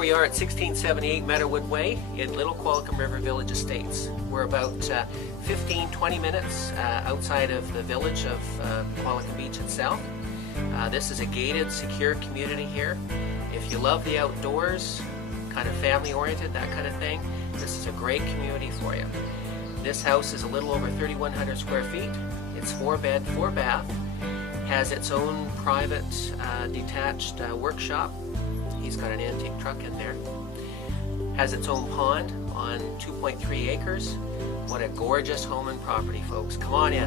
we are at 1678 Meadowood Way in Little Qualicum River Village Estates. We're about 15-20 minutes outside of the village of Qualicum Beach itself. This is a gated, secure community here. If you love the outdoors, kind of family-oriented, that kind of thing, this is a great community for you. This house is a little over 3,100 square feet. It's 4-bed, 4-bath. Has its own private detached workshop. He's got an antique truck in there. Has its own pond on 2.3 acres. What a gorgeous home and property, folks. Come on in.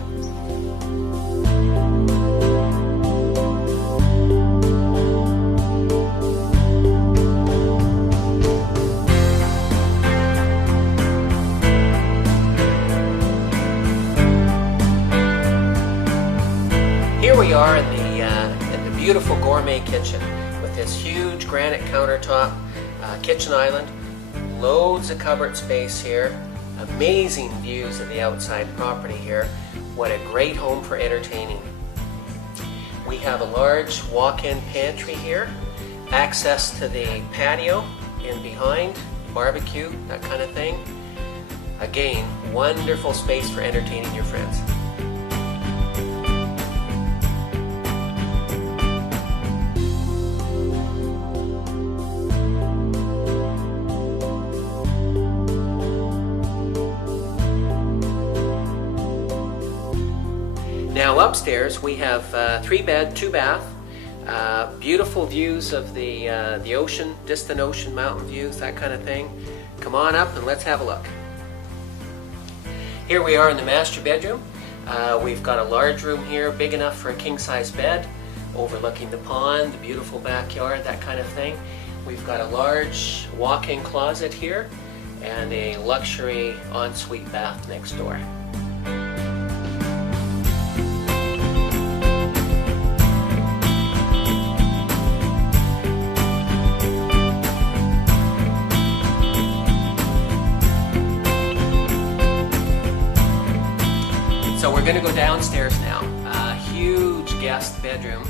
Here we are in the beautiful gourmet kitchen with this huge granite countertop, kitchen island, loads of cupboard space here, amazing views of the outside property here. What a great home for entertaining. We have a large walk-in pantry here, access to the patio in behind, barbecue, that kind of thing. Again, wonderful space for entertaining your friends. Now upstairs we have 3-bed, 2-bath, beautiful views of the ocean, distant ocean, mountain views, that kind of thing. Come on up and let's have a look. Here we are in the master bedroom. We've got a large room here, big enough for a king-size bed, overlooking the pond, the beautiful backyard, that kind of thing. We've got a large walk-in closet here and a luxury ensuite bath next door. So we're going to go downstairs now. Huge guest bedroom.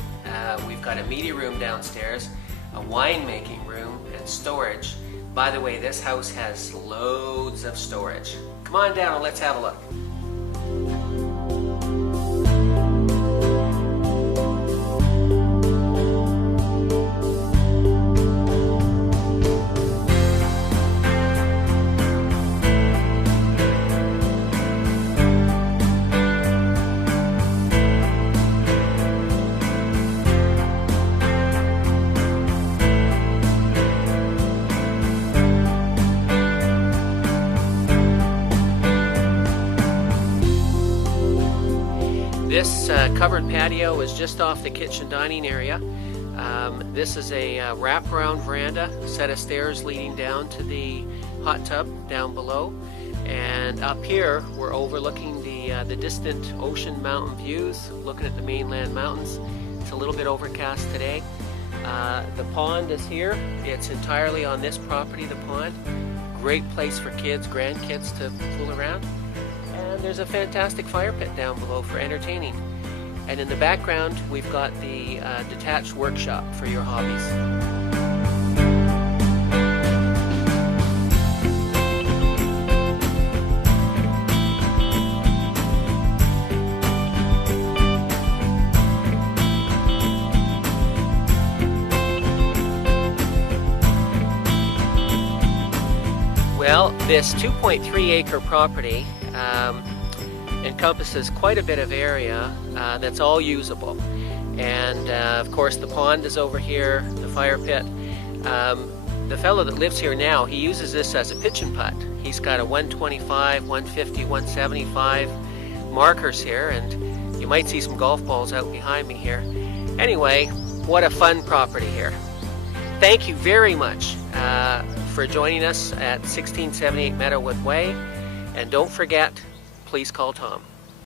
We've got a media room downstairs, a winemaking room, and storage. By the way, this house has loads of storage. Come on down and let's have a look. This covered patio is just off the kitchen dining area. This is a wraparound veranda, set of stairs leading down to the hot tub down below. And up here we're overlooking the distant ocean mountain views, looking at the mainland mountains. It's a little bit overcast today. The pond is here. It's entirely on this property, the pond. Great place for kids, grandkids to fool around. And there's a fantastic fire pit down below for entertaining. And in the background, we've got the detached workshop for your hobbies. Well, this 2.3 acre property encompasses quite a bit of area that's all usable. And of course the pond is over here, the fire pit. The fellow that lives here now, he uses this as a pitch and putt. He's got a 125, 150, 175 markers here, and you might see some golf balls out behind me here. Anyway, what a fun property here. Thank you very much for joining us at 1678 Meadowood Way, and don't forget, please call Tom.